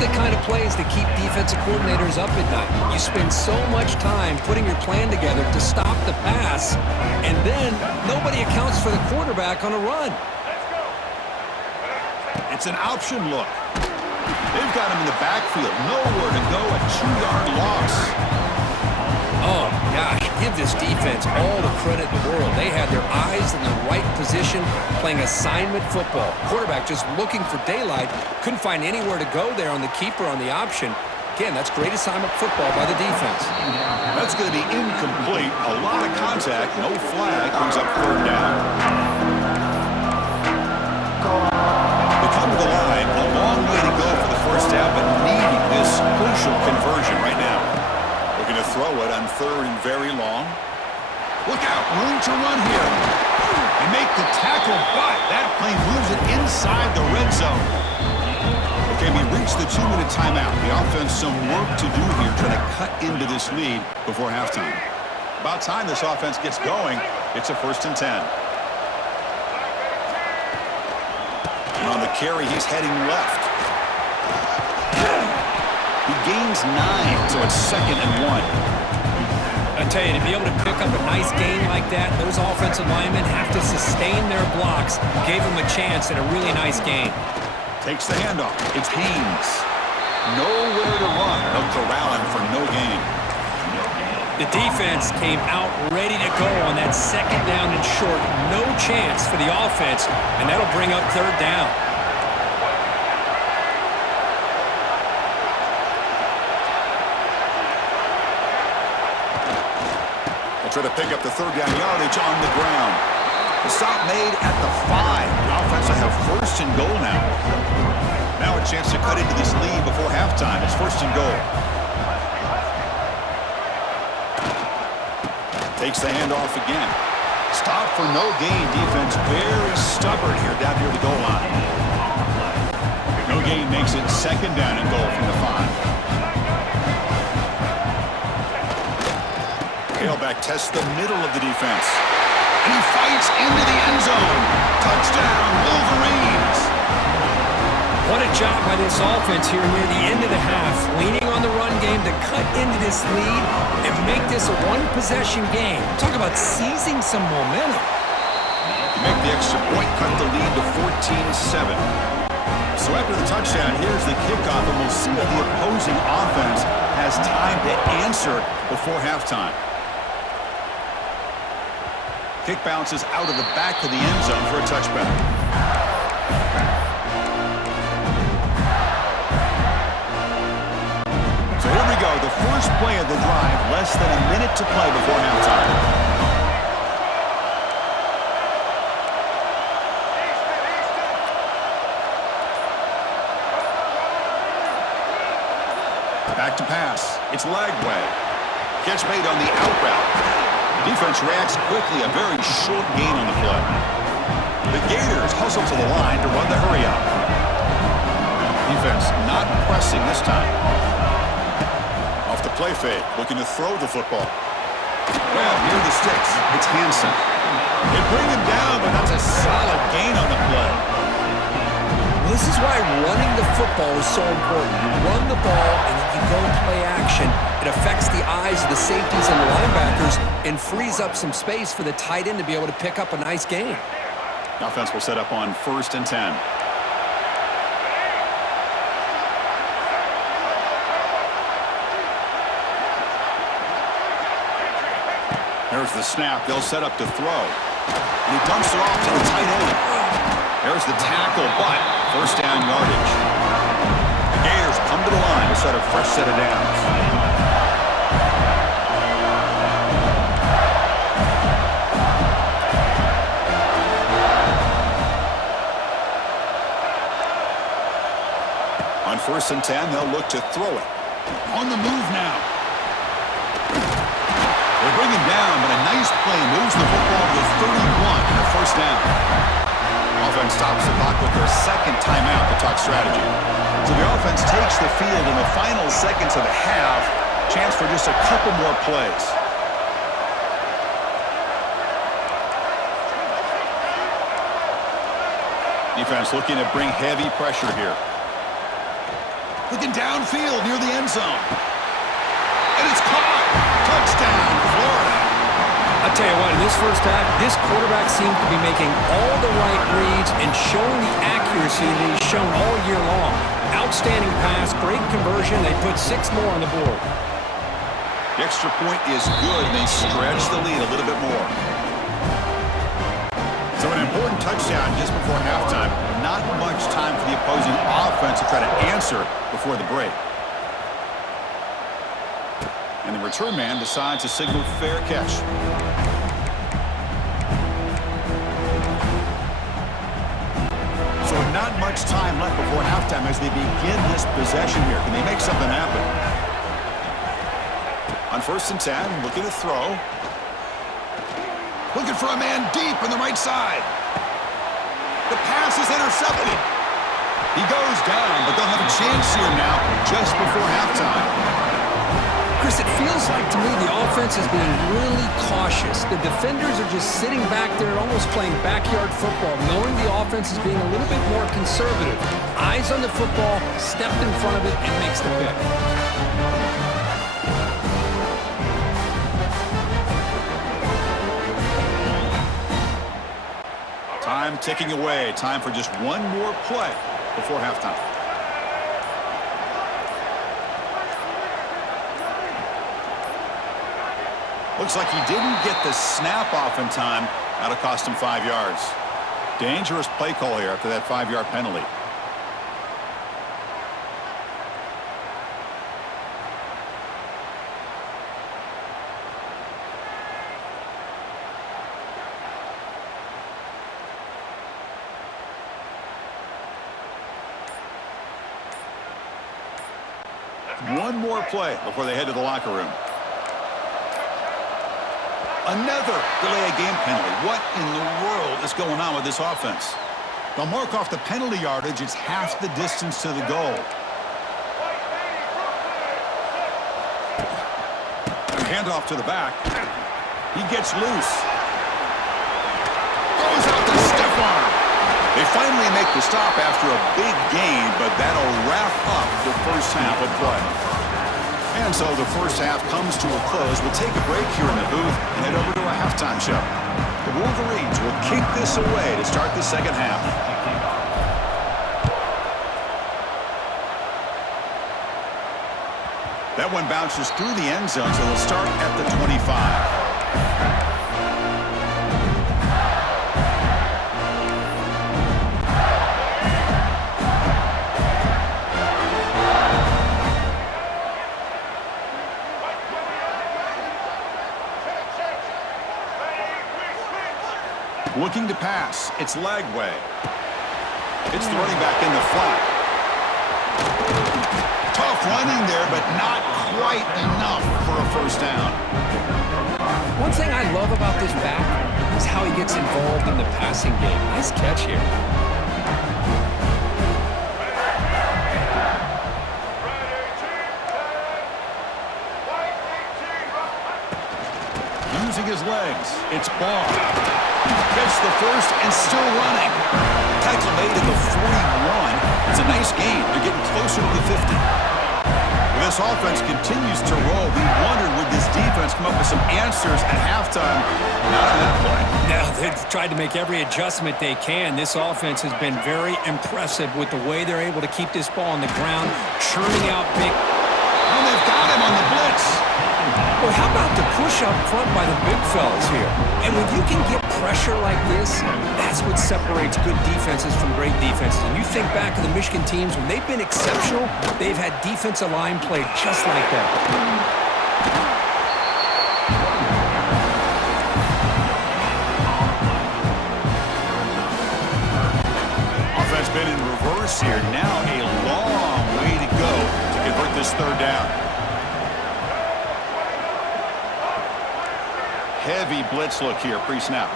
are the kind of plays that keep defensive coordinators up at night. You spend so much time putting your plan together to stop the pass, and then nobody accounts for the quarterback on a run. It's an option look. They've got him in the backfield. Nowhere to go, a 2-yard loss. Oh, gosh, give this defense all the credit in the world. They had their eyes in the right position, playing assignment football. Quarterback just looking for daylight. Couldn't find anywhere to go there on the keeper on the option. Again, that's great assignment football by the defense. That's going to be incomplete. A lot of contact. No flag. Brings up 3rd down. They come to the line. A long way to go for the first down, but needing this crucial conversion right now. Looking to throw it on 3rd and very long. Look out. Room to run here. And make the tackle, but that play moves it inside the red zone. Okay, we reached the 2-minute timeout. The offense some work to do here, trying to cut into this lead before halftime. About time this offense gets going. It's a 1st and 10. And on the carry, he's heading left. He gains 9, so it's 2nd and 1. I tell you, to be able to pick up a nice gain like that, those offensive linemen have to sustain their blocks. Gave them a chance at a really nice game. Takes the handoff. It's Haynes. Nowhere to run. They'll corral him for no gain. The defense came out ready to go on that 2nd down and short. No chance for the offense, and that'll bring up 3rd down. They'll try to pick up the 3rd down yardage on the ground. The stop made at the 5. The offense will have 1st and goal now. Now a chance to cut into this lead before halftime. It's 1st and goal. Takes the handoff again. Stop for no gain. Defense very stubborn here down near the goal line. No gain makes it 2nd down and goal from the 5. Tailback tests the middle of the defense. And he fights into the end zone. Touchdown, Wolverines. What a job by this offense here near the end of the half, leaning on the run game to cut into this lead and make this a one-possession game. Talk about seizing some momentum. Make the extra point, cut the lead to 14-7. So after the touchdown, here's the kickoff, and we'll see if the opposing offense has time to answer before halftime. Kick bounces out of the back of the end zone for a touchback. So here we go, the first play of the drive, less than a minute to play before halftime. Back to pass. It's Lagway. Catch made on the out route. Defense reacts quickly, a very short gain on the play. The Gators hustle to the line to run the hurry up. Defense not pressing this time. Off the play fake, looking to throw the football. Well, near the sticks, it's Hansen. They bring him down, but that's a solid gain on the play. This is why running the football is so important. You run the ball and then you go and play action. It affects the eyes of the safeties and the linebackers and frees up some space for the tight end to be able to pick up a nice gain. Offense will set up on 1st and 10. There's the snap. They'll set up to throw. And he dumps it off to the tight end. There's the tackle, but 1st down yardage. The Gators come to the line to set a fresh set of downs. On 1st and 10, they'll look to throw it. On the move now. They bring him down, but a nice play moves the football to 31 and a 1st down. Offense stops the clock with their 2nd timeout to talk strategy. So the offense takes the field in the final seconds of the half. Chance for just a couple more plays. Defense looking to bring heavy pressure here. Looking downfield near the end zone. And it's caught. Touchdown, Florida. I'll tell you what, in this first half, this quarterback seems to be making all the right reads and showing the accuracy that he's shown all year long. Outstanding pass, great conversion. They put 6 more on the board. The extra point is good, and they stretch the lead a little bit more. So an important touchdown just before halftime. Not much time for the opposing offense to try to answer before the break. And the return man decides to signal fair catch. So not much time left before halftime as they begin this possession here. Can they make something happen? On 1st and 10, looking to throw. Looking for a man deep on the right side. The pass is intercepted. He goes down, but they'll have a chance here now just before halftime. Chris, it feels like to me the offense is being really cautious. The defenders are just sitting back there almost playing backyard football, knowing the offense is being a little bit more conservative. Eyes on the football, stepped in front of it, and makes the pick. Time ticking away. Time for just one more play before halftime. Looks like he didn't get the snap off in time. That'll cost him 5 yards. Dangerous play call here after that 5-yard penalty. One more play before they head to the locker room. Another delay of game penalty. What in the world is going on with this offense? They'll mark off the penalty yardage. It's half the distance to the goal. Handoff to the back. He gets loose. Throws out the stiff arm. They finally make the stop after a big gain, but that'll wrap up the first half of play. And so the first half comes to a close. We'll take a break here in the booth and head over to a halftime show. The Wolverines will kick this away to start the second half. That one bounces through the end zone, so they'll start at the 25. Looking to pass. It's Lagway. It's the running back in the flat. Tough running there, but not quite enough for a first down. One thing I love about this back is how he gets involved in the passing game. Nice catch here. Using his legs. It's Barr. Gets the first and still running. Tackle made at the 41. It's a nice gain. They're getting closer to the 50. When this offense continues to roll, we wondered would this defense come up with some answers at halftime. Not on that play. Now they've tried to make every adjustment they can. This offense has been very impressive with the way they're able to keep this ball on the ground, churning out big. And they've got him on the blitz. Well, how about the push up front by the big fellas here? And when you can get pressure like this, that's what separates good defenses from great defenses. And you think back to the Michigan teams, when they've been exceptional, they've had defensive line play just like that. Offense been in reverse here. Now a long way to go to convert this third down. Heavy blitz look here, pre-snap.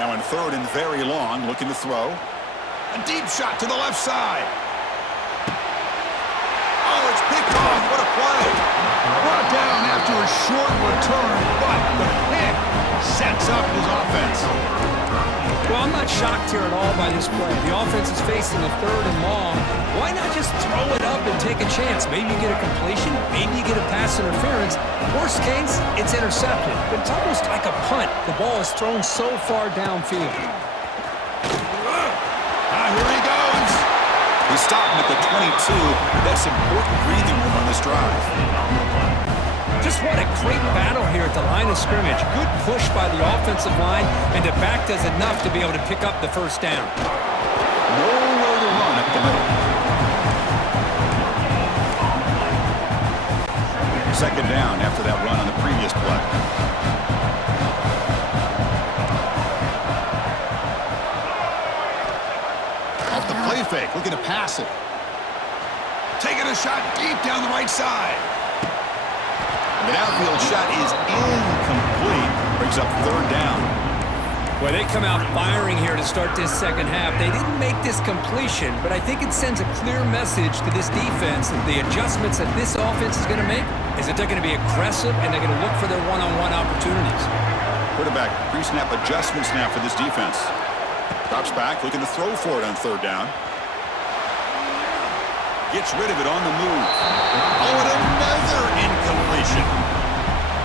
Now in third and very long, looking to throw. A deep shot to the left side. Oh, it's picked off. What a play. Brought down after a short return, but the pick sets shakes up his offense. Well, I'm not shocked here at all by this play. The offense is facing a 3rd and long. Why not just throw it up and take a chance? Maybe you get a completion. Maybe you get a pass interference. Worst case, it's intercepted. But it's almost like a punt. The ball is thrown so far downfield. Here he goes. He stopped him at the 22. That's important breathing room on this drive. Just what a great battle here at the line of scrimmage. Good push by the offensive line, and the back does enough to be able to pick up the first down. Nowhere to run up the middle. 2nd down after that run on the previous play. Off the play fake, looking to pass it. Taking a shot deep down the right side. The downfield shot is incomplete. Brings up 3rd down. Well, they come out firing here to start this second half. They didn't make this completion, but I think it sends a clear message to this defense that the adjustments that this offense is going to make is that they're going to be aggressive and they're going to look for their one-on-one opportunities. Quarterback, pre-snap adjustments now for this defense. Drops back, looking to throw for it on 3rd down. Gets rid of it on the move. Oh, and another incompletion.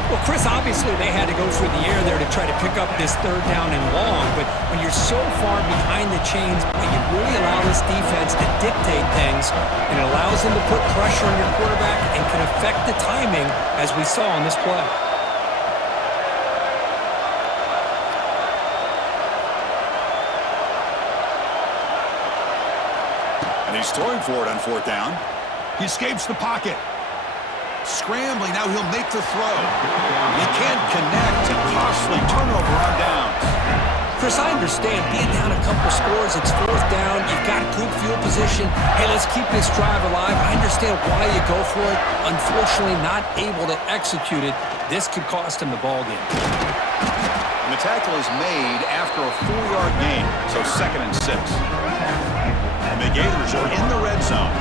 Well, Chris, obviously they had to go through the air there to try to pick up this 3rd down and long, but when you're so far behind the chains, you really allow this defense to dictate things, and it allows them to put pressure on your quarterback and can affect the timing, as we saw on this play. And he's throwing for it on 4th down. He escapes the pocket. Scrambling, now he'll make the throw. He can't connect. A costly turnover on downs. Chris, I understand being down a couple scores, it's 4th down, you've got good field position. Hey, let's keep this drive alive. I understand why you go for it. Unfortunately, not able to execute it. This could cost him the ball game. And the tackle is made after a 4-yard gain, so 2nd and 6. And the Gators are in the red zone.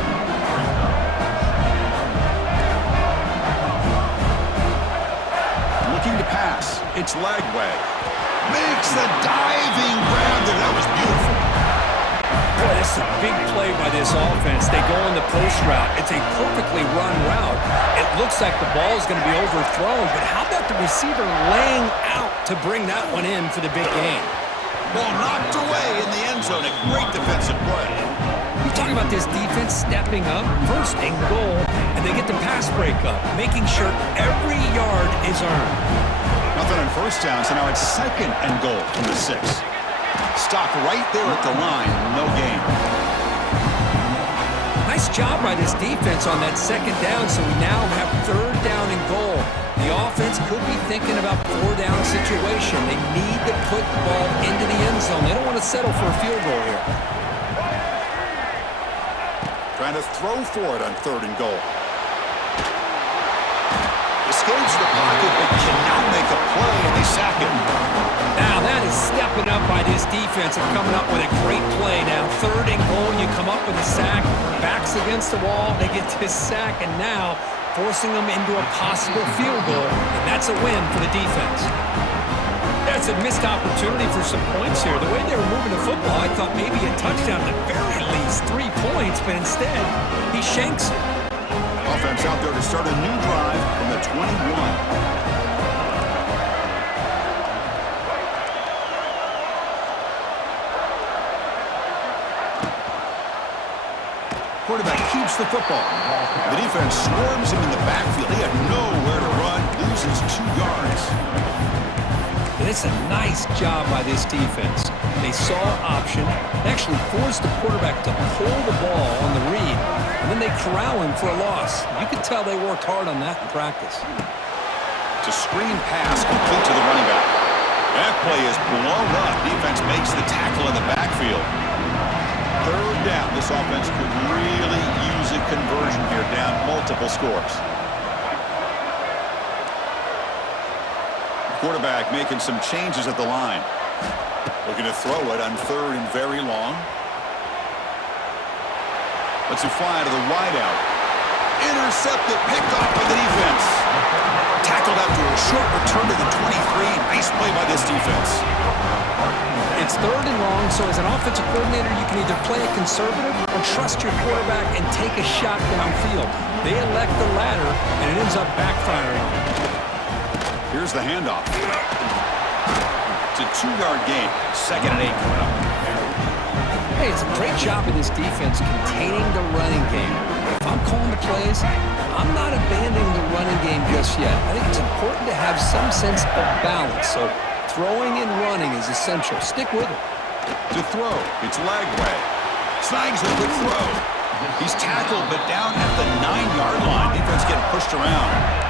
Looking to pass. It's Lagway. Makes the diving grab there. That was beautiful. Boy, this is a big play by this offense. They go on the post route. It's a perfectly run route. It looks like the ball is going to be overthrown, but how about the receiver laying out to bring that one in for the big gain? Ball knocked away in the end zone. A great defensive play. We're talking about this defense stepping up, 1st and goal, and they get the pass breakup, making sure every yard is earned. Nothing on 1st down, so now it's 2nd and goal from the 6. Stopped right there at the line, no gain. Nice job by this defense on that 2nd down, so we now have 3rd down and goal. The offense could be thinking about 4-down situation. They need to put the ball into the end zone. They don't want to settle for a field goal here. Trying to throw for it on 3rd and goal. Escapes the pocket, but cannot make a play, and they sack him. Now that is stepping up by this defense and coming up with a great play. Now 3rd and goal, you come up with a sack, backs against the wall, they get this sack, and now forcing them into a possible field goal, and that's a win for the defense. That's a missed opportunity for some points here. The way they were moving the football, I thought maybe a touchdown at the very least, 3 points, but instead, he shanks it. Offense out there to start a new drive from the 21. Quarterback keeps the football. The defense swarms him in the backfield. He had nowhere to run, loses 2 yards. And it's a nice job by this defense. They saw option, actually forced the quarterback to pull the ball on the read, and then they corral him for a loss. You could tell they worked hard on that in practice. It's a screen pass complete to the running back. That play is blown up. Defense makes the tackle in the backfield. 3rd down. This offense could really use a conversion here, down multiple scores. Quarterback making some changes at the line. Looking to throw it on 3rd and very long. Lets it fly to the wideout. Intercepted, picked off by the defense. Tackled after a short return to the 23. Nice play by this defense. It's 3rd and long, so as an offensive coordinator, you can either play it conservative or trust your quarterback and take a shot downfield. They elect the latter, and it ends up backfiring. Here's the handoff. It's a 2-yard gain. 2nd and 8 coming up. Hey, it's a great job of this defense containing the running game. If I'm calling the plays, I'm not abandoning the running game just yet. I think it's important to have some sense of balance. So throwing and running is essential. Stick with it. To throw, it's Lagway. Snags a good throw. He's tackled, but down at the 9-yard line. Defense getting pushed around.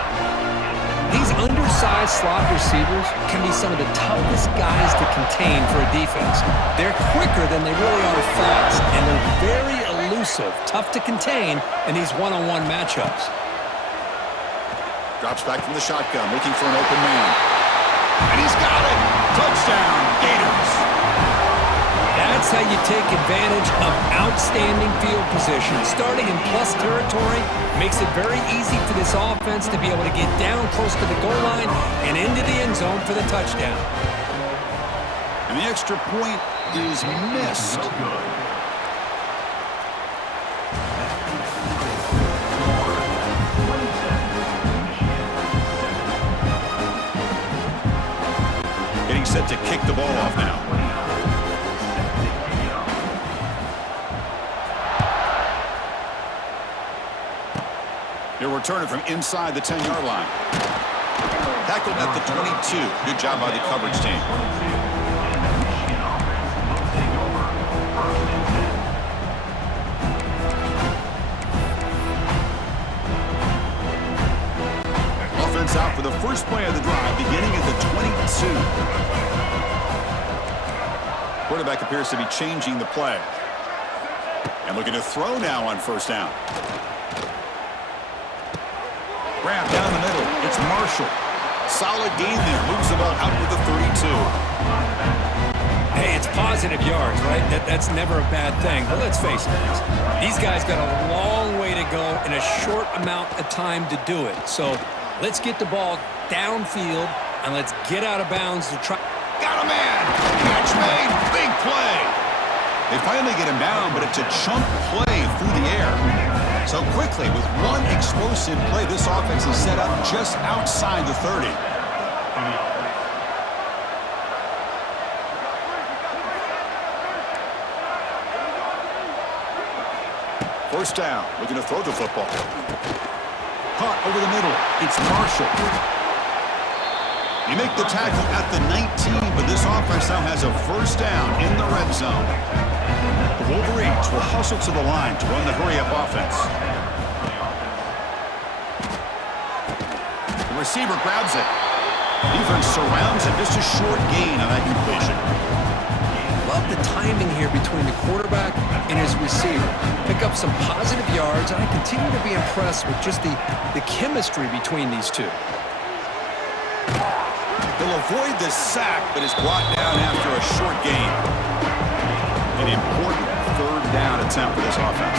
These undersized slot receivers can be some of the toughest guys to contain for a defense. They're quicker than they really are fast, and they're very elusive, tough to contain in these one-on-one matchups. Drops back from the shotgun, looking for an open man. And he's got it! Touchdown, Gators! That's how you take advantage of outstanding field position. Starting in plus territory makes it very easy for this offense to be able to get down close to the goal line and into the end zone for the touchdown. And the extra point is missed. Getting set to kick the ball off now. He'll return it from inside the 10-yard line. Tackled at the 22. Good job by the coverage team. Offense out for the first play of the drive, beginning at the 22. Quarterback appears to be changing the play. And looking to throw now on 1st down. Grab down the middle. It's Marshall. Solid gain there. Moves the ball out to the 32. Hey, it's positive yards, right? That's never a bad thing. But let's face it, these guys got a long way to go in a short amount of time to do it. So let's get the ball downfield, and let's get out of bounds to try. Got a man. Catch made. Big play. They finally get him down, but it's a chunk play through the air. So quickly, with one explosive play, this offense is set up just outside the 30. First down, looking to throw the football. Caught over the middle, it's Marshall. You make the tackle at the 19, but this offense now has a first down in the red zone. The Wolverines will hustle to the line to run the hurry-up offense. The receiver grabs it. Defense surrounds it. Just a short gain on that completion. Love the timing here between the quarterback and his receiver. Pick up some positive yards, and I continue to be impressed with just the chemistry between these two. He'll avoid the sack, but is brought down after a short gain. An important 3rd down attempt for this offense.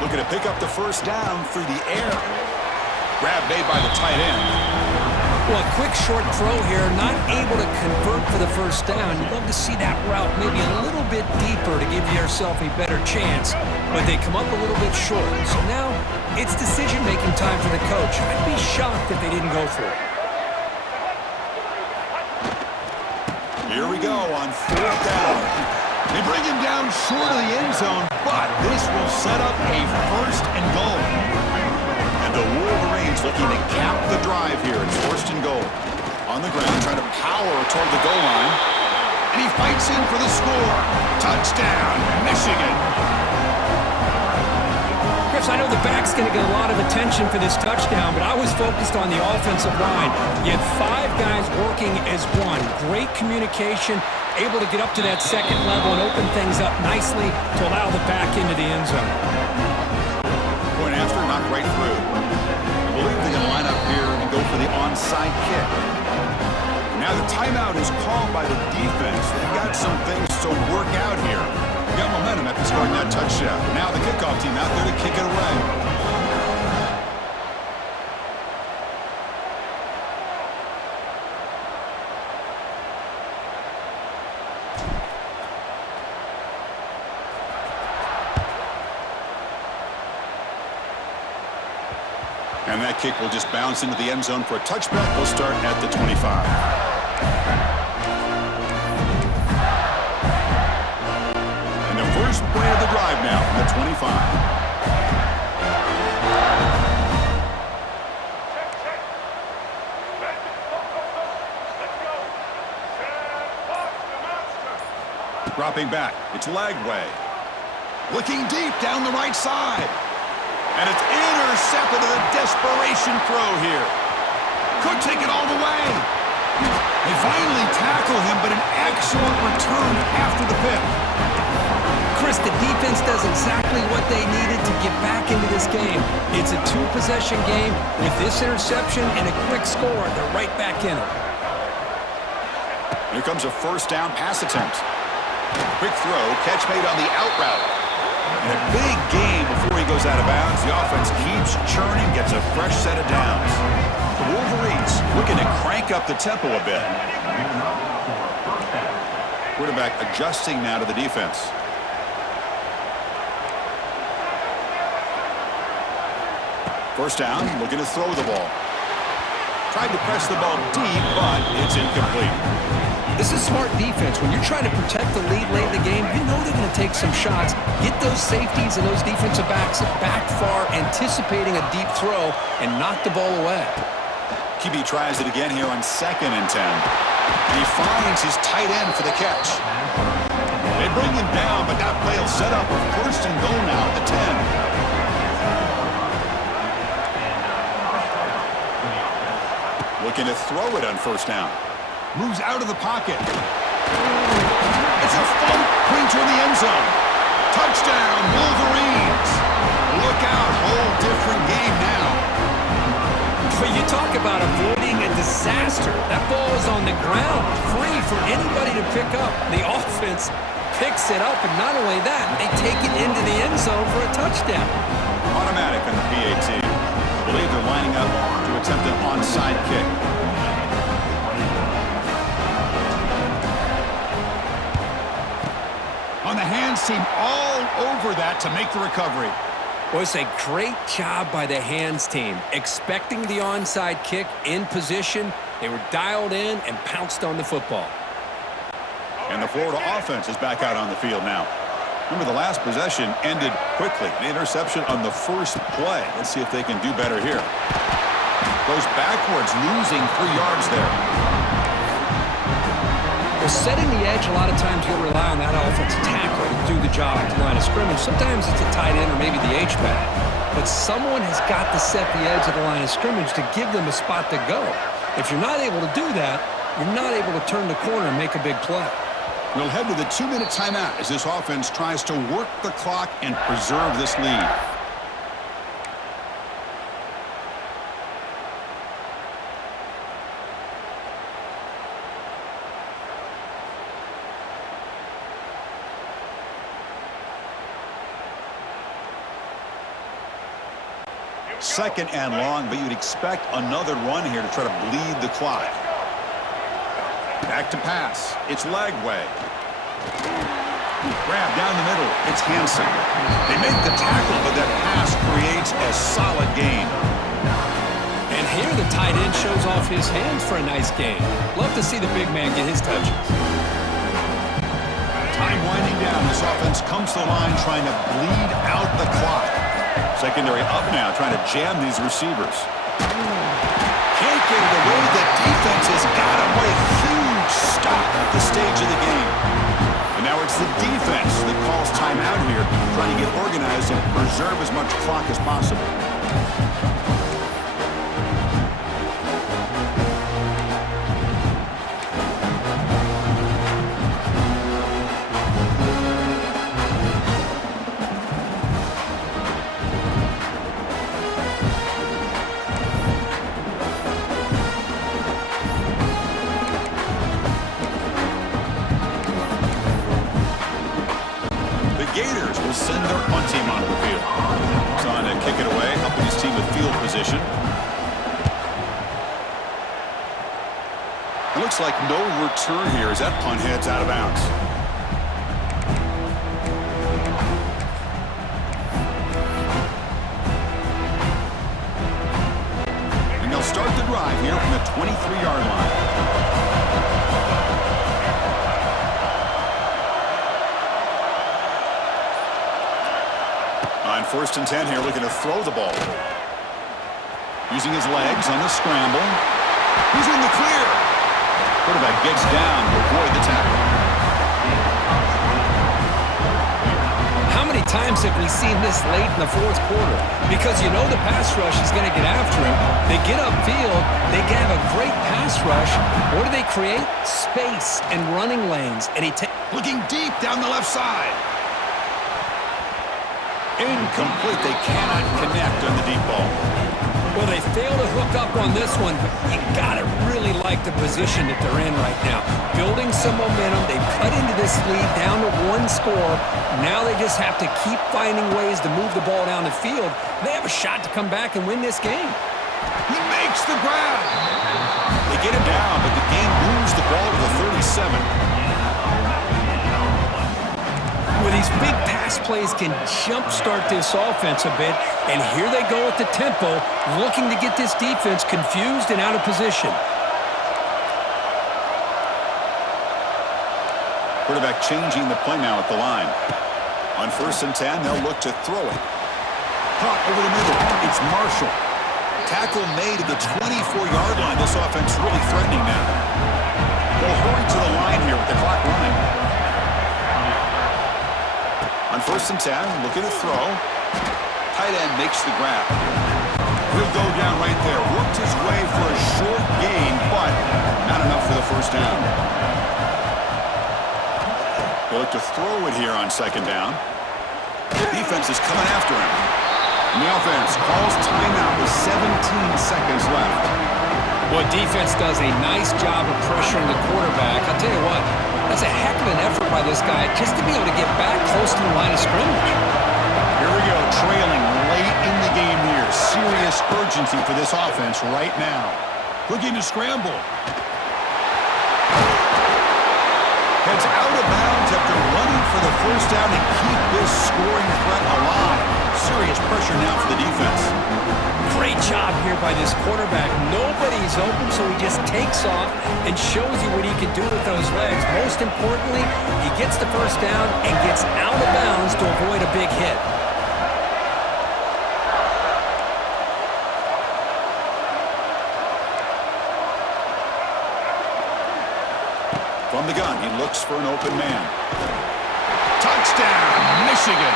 Looking to pick up the first down through the air. Grab made by the tight end. Well, a quick short throw here, not able to convert for the first down. You'd love to see that route maybe a little bit deeper to give yourself a better chance, but they come up a little bit short. So now it's decision-making time for the coach. I'd be shocked if they didn't go for it. Here we go on 4th down. They bring him down short of the end zone, but this will set up a 1st and goal. And the Wolverines looking to cap the drive here. It's 1st and goal. On the ground, trying to power toward the goal line. And he fights in for the score. Touchdown, Michigan. Chris, I know the back's going to get a lot of attention for this touchdown, but I was focused on the offensive line. You had 5 guys working as one. Great communication, able to get up to that 2nd level and open things up nicely to allow the back into the end zone. Point after, knocked right through. I believe they're going to line up here and go for the onside kick. Now the timeout is called by the defense. They've got some things to work out here. They got momentum after scoring that touchdown. Now the kickoff team out there to kick it away. And that kick will just bounce into the end zone for a touchback. We'll start at the 25. And the first play of the drive now from the 25. Dropping back, it's Lagway. Looking deep down the right side. And it's intercepted with a desperation throw here. Could take it all the way. They finally tackle him, but an excellent return after the pick. Chris, the defense does exactly what they needed to get back into this game. It's a two-possession game. With this interception and a quick score, they're right back in it. Here comes a first down pass attempt. Quick throw, catch made on the out route. And a big game before he goes out of bounds. The offense keeps churning, gets a fresh set of downs. The Wolverines looking to crank up the tempo a bit. Quarterback adjusting now to the defense. First down, looking to throw the ball. Tried to press the ball deep, but it's incomplete. This is smart defense. When you're trying to protect the lead late in the game, you know they're going to take some shots, get those safeties and those defensive backs back far, anticipating a deep throw, and knock the ball away. QB tries it again here on 2nd and 10. And he finds his tight end for the catch. They bring him down, but that play will set up a first and goal now at the 10. Looking to throw it on first down. Moves out of the pocket. It's a fun pointer in the end zone. Touchdown, Wolverines. Look out, whole different game now. But you talk about avoiding a disaster. That ball is on the ground, free for anybody to pick up. The offense picks it up, and not only that, they take it into the end zone for a touchdown. Automatic on the PAT. I believe they're lining up to attempt an onside kick. On the hands team, all over that to make the recovery. Well, it's a great job by the hands team. Expecting the onside kick in position, they were dialed in and pounced on the football. And the Florida offense is back out on the field now. Remember, the last possession ended quickly. The interception on the first play. Let's see if they can do better here. Goes backwards, losing 3 yards there. Well, setting the edge, a lot of times you'll rely on that offensive tackle to do the job at the line of scrimmage. Sometimes it's a tight end or maybe the H-back. But someone has got to set the edge of the line of scrimmage to give them a spot to go. If you're not able to do that, you're not able to turn the corner and make a big play. We'll head to the 2-minute timeout as this offense tries to work the clock and preserve this lead. Second and long, but you'd expect another run here to try to bleed the clock. Back to pass. It's Lagway. Grab down the middle. It's Hansen. They make the tackle, but that pass creates a solid gain. And here the tight end shows off his hands for a nice gain. Love to see the big man get his touches. Time winding down. This offense comes to the line trying to bleed out the clock. Secondary up now, trying to jam these receivers. Can't get it away. The defense has got him with a huge stop at this stage of the game. And now it's the defense that calls timeout here, trying to get organized and preserve as much clock as possible. Gators will send their punt team onto the field. Trying to kick it away, helping his team with field position. It looks like no return here as that punt heads out of bounds. start the drive here from the 23-yard line. On 1st and 10 here, looking to throw the ball. Using his legs on the scramble. He's in the clear. Quarterback gets down to avoid the tackle. How many times have we seen this late in the fourth quarter? Because you know the pass rush is going to get after him. They get upfield. They have a great pass rush. What do they create? Space and running lanes. And he looking deep down the left side. Incomplete. They cannot connect on the deep ball. Well, they fail to hook up on this one, but you got to really like the position that they're in right now. Building some momentum. They've cut into this lead down to 1 score. Now they just have to keep finding ways to move the ball down the field. They have a shot to come back and win this game. He makes the grab. They get him down, but the game moves the ball to the 37. Well, these big pass plays can jumpstart this offense a bit, and here they go at the tempo, looking to get this defense confused and out of position. Quarterback changing the play now at the line. On 1st and 10, they'll look to throw it. Caught over the middle. It's Marshall. Tackle made at the 24-yard line. This offense really threatening now. They'll hurry to the line here with the clock running. On 1st and 10, looking to throw. Tight end makes the grab. He'll go down right there. Worked his way for a short gain, but not enough for the first down. They look to throw it here on 2nd down. The defense is coming after him. And the offense calls timeout with 17 seconds left. Well, defense does a nice job of pressuring the quarterback. I'll tell you what, that's a heck of an effort by this guy just to be able to get back close to the line of scrimmage. Here we go, trailing late in the game here. Serious urgency for this offense right now. Looking to scramble. Heads out of bounds after running for the first down to keep this scoring threat alive. Serious pressure now for the defense. Great job here by this quarterback. Nobody's open, so he just takes off and shows you what he can do with those legs. Most importantly, he gets the first down and gets out of bounds to avoid a big hit. From the gun, he looks for an open man. Touchdown, Michigan.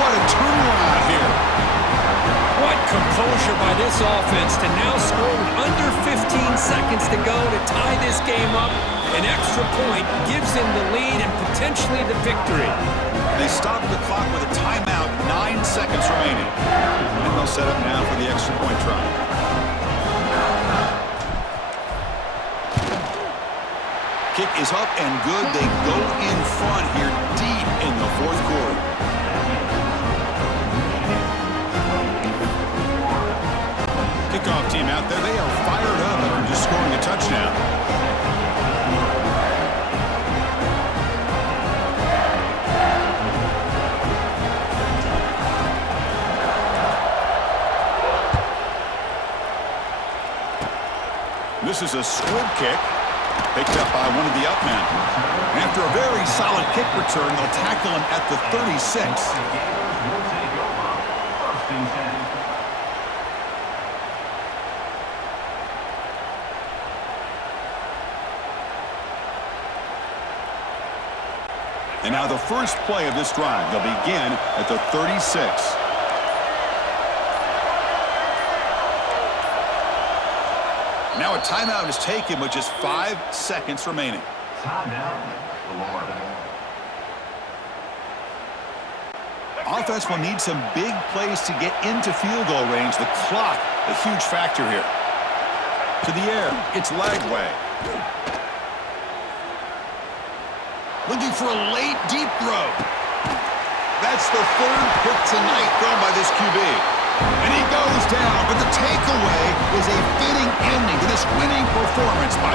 What a turnaround here. What composure by this offense to now score with under 15 seconds to go to tie this game up. An extra point gives him the lead and potentially the victory. They stop the clock with a timeout, 9 seconds remaining. And they'll set up now for the extra point try. Kick is up and good. They go in front here deep in the fourth quarter. Kickoff team out there. They are fired up after just scoring a touchdown. This is a squib kick. Picked up by one of the up men. And after a very solid kick return, they'll tackle him at the 36. And now the first play of this drive. They'll begin at the 36. Now a timeout is taken with just 5 seconds remaining. Offense will need some big plays to get into field goal range. The clock, a huge factor here. To the air, it's Lagway. Looking for a late deep throw. That's the 3rd pick tonight thrown by this QB. And he goes down, but the takeaway is a fitting ending to this winning performance by